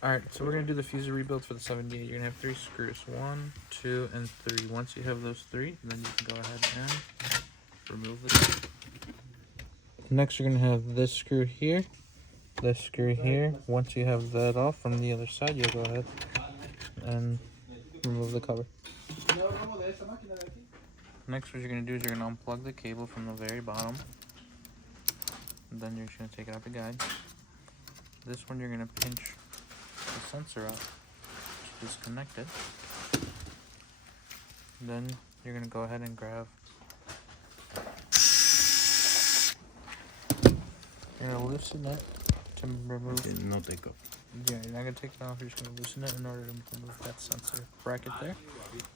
Alright, so we're going to do the fuser rebuild for the 78. You're going to have 3 screws. 1, 2, and 3. Once you have those 3, then you can go ahead and remove the screw. Next, you're going to have this screw here, this screw here. Once you have that off from the other side, you'll go ahead and remove the cover. Next, what you're going to do is you're going to unplug the cable from the very bottom. And then you're just going to take it out the guide. This one, you're going to pinch the sensor out to disconnect it. Then you're going to go ahead and grab, you're going to loosen it to remove. Okay, no take off. Yeah, you're not going to take it off, you're just going to loosen it in order to remove that sensor bracket there.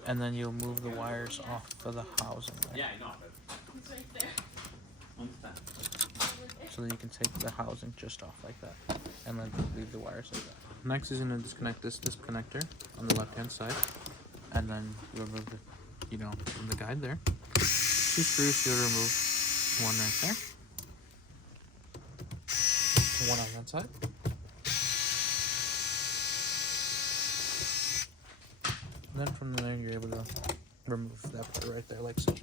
And then you'll move the wires off of the housing there. Yeah, I know. It's right there. Understand. So that you can take the housing just off like that. And then leave the wires like that. Next is going to disconnect this connector on the left hand side. And then remove the, from the guide there. 2 screws, you'll remove one right there. One on that side. And then from there, you're able to remove that part right there, like so.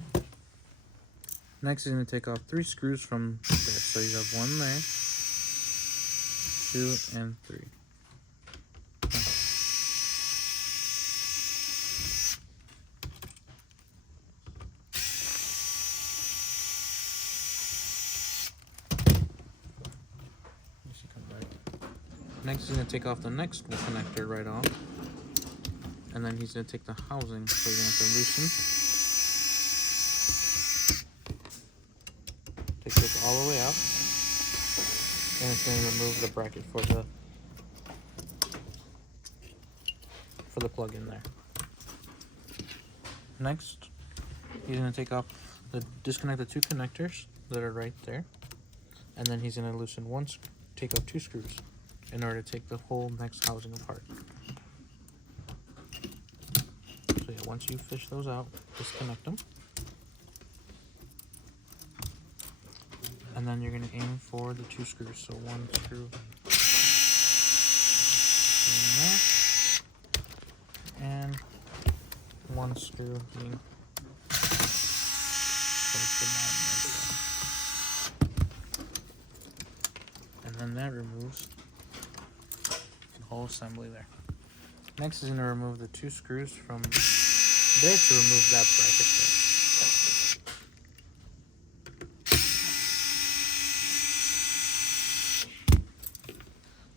Next, you're going to take off 3 screws from there. So you have 1 there, 2, and 3. Next, he's going to take off the next connector right off. And then he's going to take the housing, so you're going to have to loosen. Take this all the way out. And it's going to remove the bracket for the plug in there. Next, he's going to take off disconnect the 2 connectors that are right there. And then he's going to loosen take off 2 screws in order to take the whole next housing apart. So yeah, once you fish those out, disconnect them. And then you're going to aim for the 2 screws. So 1 screw in there, and 1 screw being towards the bottom right there. And then that removes the whole assembly there. Next is going to remove the 2 screws from there to remove that bracket there.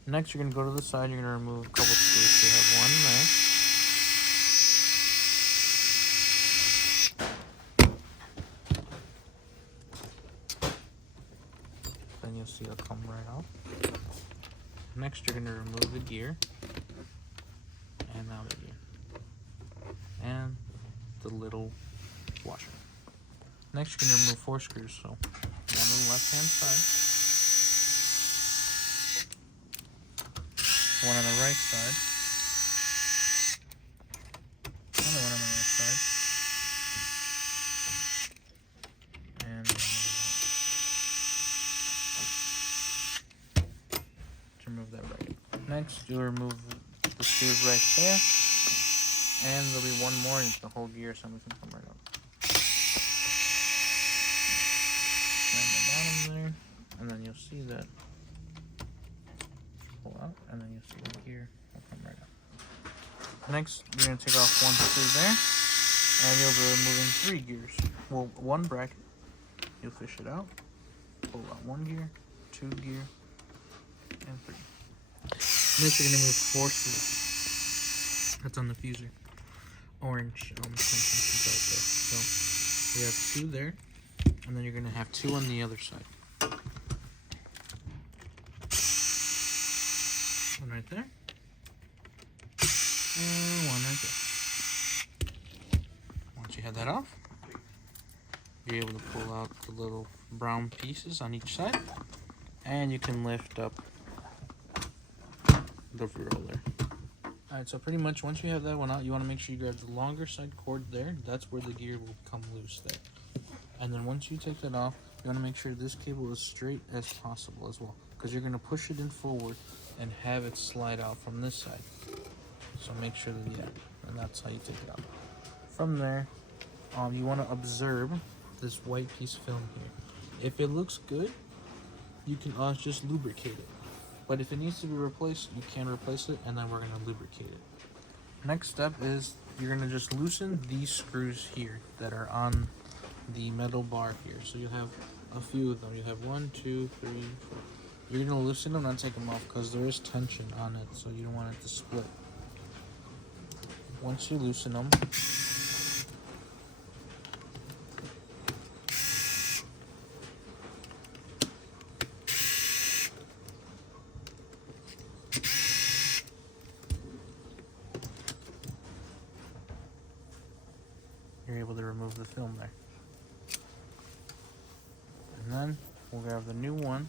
Next, you're going to go to the side, you're going to remove a couple screws. So you have 1 there. Then you'll see it'll come right off. Next, you're going to remove the gear. And now the gear. And the little washer. Next, you're going to remove 4 screws. So, 1 on the left-hand side. 1 on the right side, another 1 on the right side, and to remove that bracket. Next, you'll remove the screws right there, and there'll be 1 more, and the whole gear assembly can come right up. And the bottom there, and then you'll see that. Pull out, and then you'll see the gear will come right out. Next, you're going to take off 1 screw there, and you'll be removing 3 gears. Well, 1 bracket, you'll fish it out, pull out 1 gear, 2 gear, and 3. Next, you're going to remove 4 screws. That's on the fuser. Orange tension right there. So, you have 2 there, and then you're going to have 2 on the other side. 1 right there, and 1 right there. Once you have that off, you're able to pull out the little brown pieces on each side, and you can lift up the roller. Alright, so pretty much once you have that one out, you want to make sure you grab the longer side cord there. That's where the gear will come loose there. And then once you take that off, you want to make sure this cable is straight as possible as well, because you're going to push it in forward and have it slide out from this side. So make sure that, yeah, and that's how you take it out. From there, you want to observe this white piece of film here. If it looks good, you can just lubricate it. But if it needs to be replaced, you can replace it, and then we're going to lubricate it. Next step is you're going to just loosen these screws here that are on the metal bar here. So you have a few of them. You have 1, 2, 3, 4. You're going to loosen them, not take them off, because there is tension on it, so you don't want it to split. Once you loosen them, you're able to remove the film there. And then we'll grab the new one,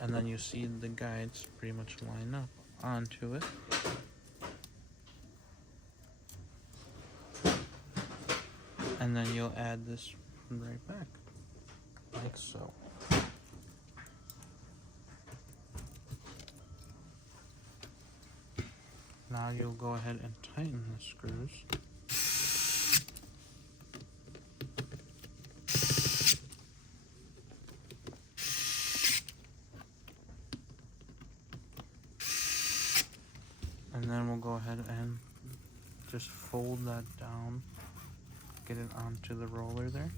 and then you see the guides pretty much line up onto it. And then you'll add this right back, like so. Now you'll go ahead and tighten the screws. And then we'll go ahead and just fold that down, get it onto the roller there.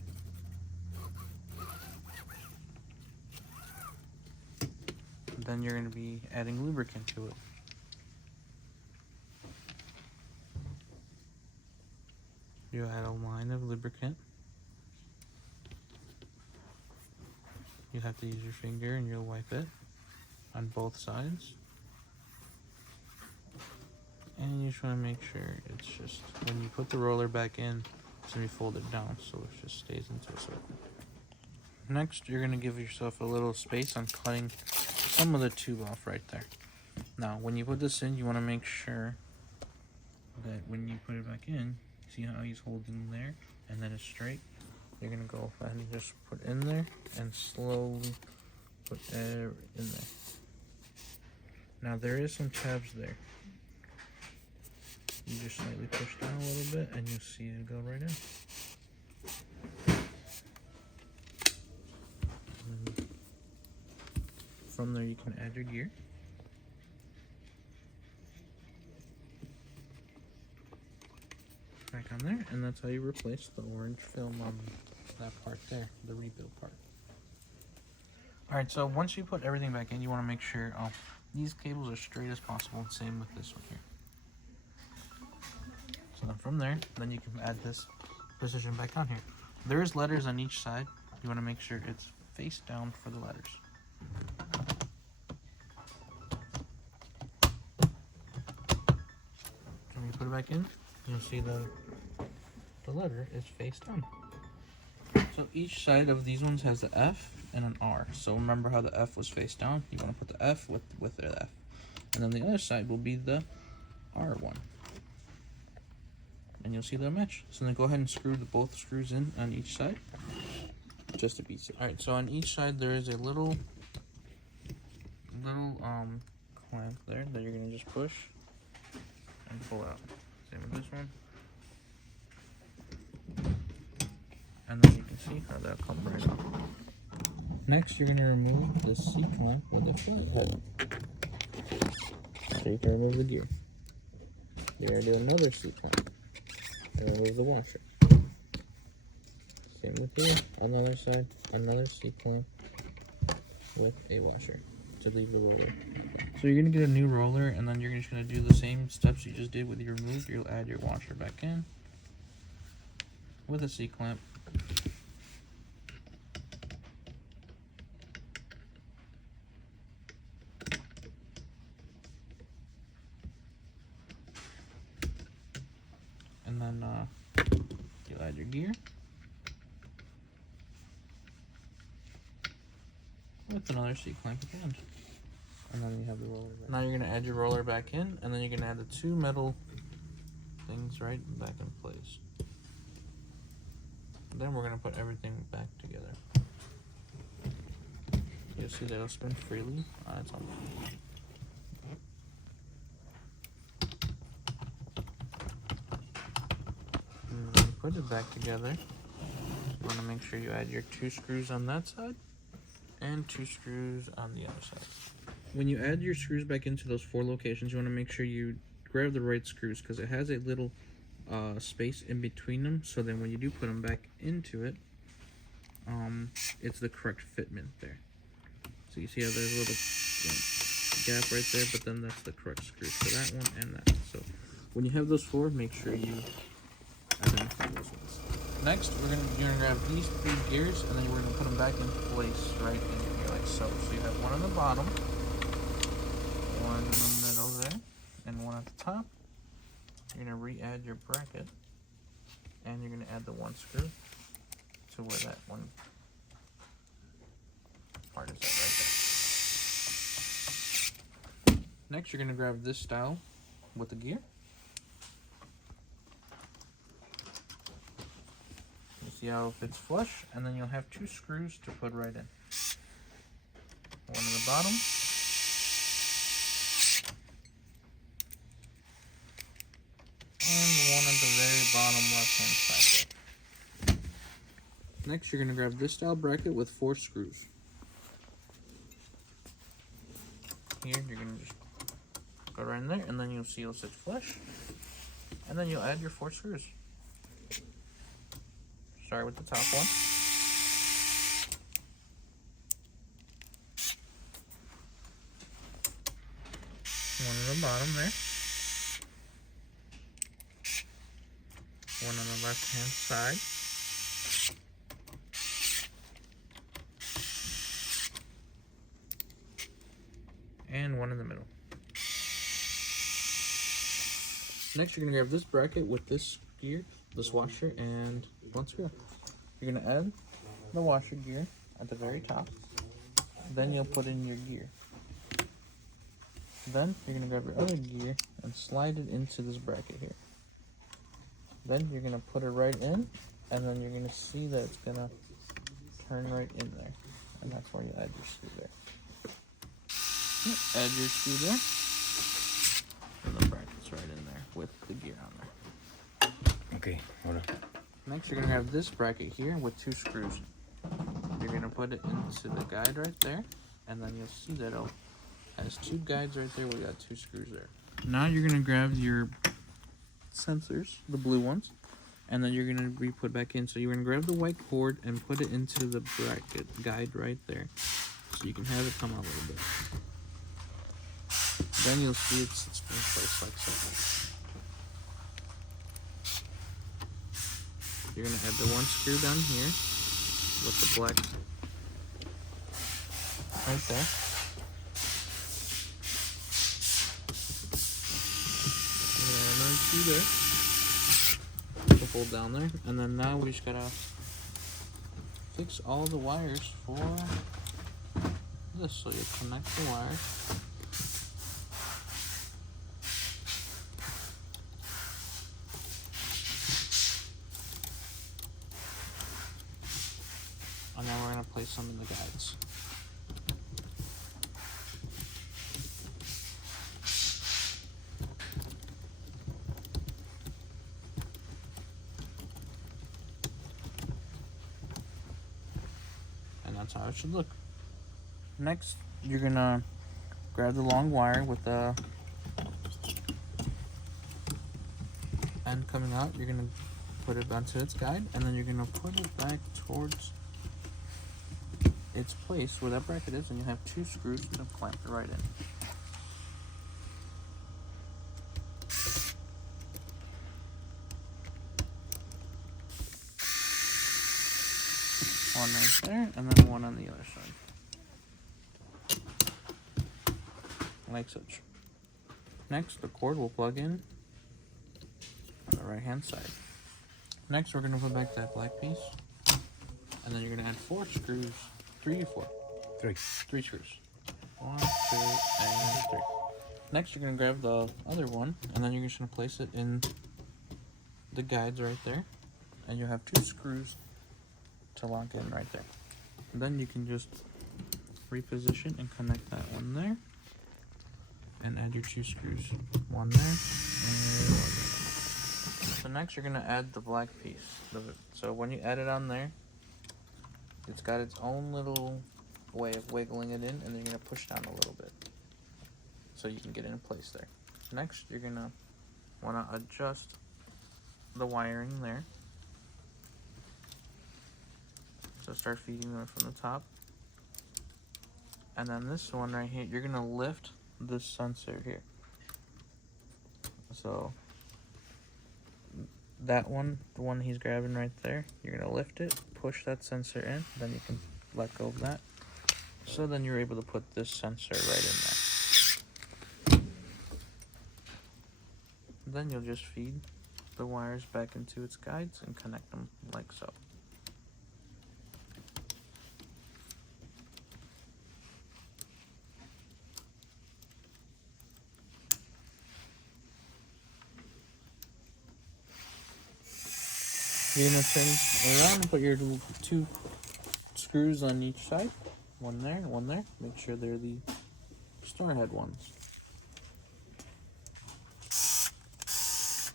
And then you're going to be adding lubricant to it. You add a line of lubricant. You have to use your finger and you'll wipe it on both sides. And you just want to make sure it's just, when you put the roller back in, it's going to be folded down so it just stays into a circle. Next, you're going to give yourself a little space on cutting some of the tube off right there. Now, when you put this in, you want to make sure that when you put it back in, see how he's holding there and then it's straight? You're going to go ahead and just put in there and slowly put air in there. Now, there is some tabs there. You just slightly push down a little bit and you'll see it go right in. And from there you can add your gear. Back on there, and that's how you replace the orange film on that part there, the rebuild part. Alright, so once you put everything back in, you want to make sure these cables are straight as possible, same with this one here. So then from there, then you can add this precision back on here. There is letters on each side. You want to make sure it's face down for the letters. When you put it back in, you'll see the letter is face down. So each side of these ones has the F and an R. So remember how the F was face down? You want to put the F with the F. And then the other side will be the R one. And you'll see they'll match. So then go ahead and screw both screws in on each side, just to beat it. All right, so on each side there is a little clamp there that you're gonna just push and pull out. Same with this one. And then you can see how that'll come right off. Next, you're gonna remove the C-clamp with the flat head, so you can remove the gear. You're gonna do another C-clamp. Remove the washer. Same with here. On the other side, another C-clamp with a washer to leave the roller. So you're going to get a new roller, and then you're just going to do the same steps you just did with your remove. You'll add your washer back in with a C-clamp. And then you'll add your gear with another C-clamp at the end. And then you have the roller back. Now you're going to add your roller back in, and then you're going to add the two metal things right back in place. And then we're going to put everything back together. You'll see that it'll spin freely on its own. put it back together, you want to make sure you add your 2 screws on that side and 2 screws on the other side. When you add your screws back into those 4 locations, you want to make sure you grab the right screws because it has a little space in between them, so then when you do put them back into it, it's the correct fitment there. So you see how there's a little gap right there, but then that's the correct screws for that one and that. So when you have those 4, make sure you identify those ones. Next, you're gonna grab these 3 gears, and then we're gonna put them back in place right in here, like so. So you have one on the bottom, one in the middle there, and one at the top. You're gonna re-add your bracket, and you're gonna add the 1 screw to where that one part is at right there. Next, you're gonna grab this style with the gear. You see how it fits flush, and then you'll have 2 screws to put right in. One at the bottom. And one at the very bottom left-hand side there. Next, you're gonna grab this style bracket with 4 screws. Here, you're gonna just go right in there, and then you'll see it'll sit flush. And then you'll add your 4 screws. Start with the top one. One on the bottom there. One on the left-hand side. And one in the middle. Next, you're gonna grab this bracket with this gear, this washer, and 1 screw. You're gonna add the washer gear at the very top. Then you'll put in your gear. Then you're gonna grab your other gear and slide it into this bracket here. Then you're gonna put it right in, and then you're gonna see that it's gonna turn right in there. And that's where you add your screw there. Add your screw there. And the bracket's right in there with the gear on there. Okay, hold on. Next, you're gonna have this bracket here with 2 screws. You're gonna put it into the guide right there, and then you'll see that it has 2 guides right there. We got 2 screws there. Now you're gonna grab your sensors, the blue ones, and then you're gonna re-put back in. So you're gonna grab the white cord and put it into the bracket guide right there, so you can have it come out a little bit. Then you'll see it's in place like so. You're gonna add the 1 screw down here with the black right there. You're gonna add another screw there to hold down there, and then now we just gotta fix all the wires for this. So you connect the wires. And then we're going to place them in the guides. And that's how it should look. Next, you're going to grab the long wire with the end coming out. You're going to put it onto its guide, and then you're going to put it back towards its place where that bracket is, and you have 2 screws to clamp it right in. One right there, and then one on the other side. Like such. Next, the cord will plug in on the right hand side. Next, we're going to put back that black piece, and then you're going to add 4 screws. 3 or 4? 3. 3 screws. 1, 2, and 3. Next, you're going to grab the other one, and then you're just going to place it in the guides right there. And you'll have 2 screws to lock in right there. And then you can just reposition and connect that one there. And add your 2 screws. One there, and one there. So next you're gonna add the black piece. So when you add it on there, it's got its own little way of wiggling it in, and then you're gonna push down a little bit so you can get it in place there. Next, you're gonna wanna adjust the wiring there. So start feeding them from the top. And then this one right here, you're gonna lift this sensor here. So that one, the one he's grabbing right there, you're gonna lift it, push that sensor in, then you can let go of that. So then you're able to put this sensor right in there. Then you'll just feed the wires back into its guides and connect them like so. You're gonna turn around and put your 2 screws on each side. One there, one there. Make sure they're the star head ones.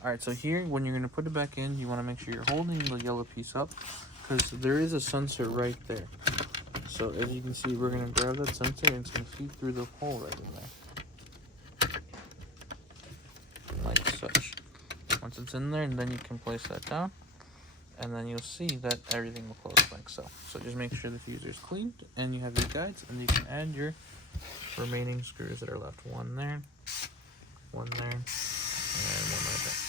Alright, so here, when you're gonna put it back in, you wanna make sure you're holding the yellow piece up, because there is a sensor right there. So as you can see, we're gonna grab that sensor and it's gonna feed through the hole right in there. Like such. Once it's in there, and then you can place that down. And then you'll see that everything will close like so. So just make sure the fuser is cleaned and you have your guides, and you can add your remaining screws that are left. One there, and one right there.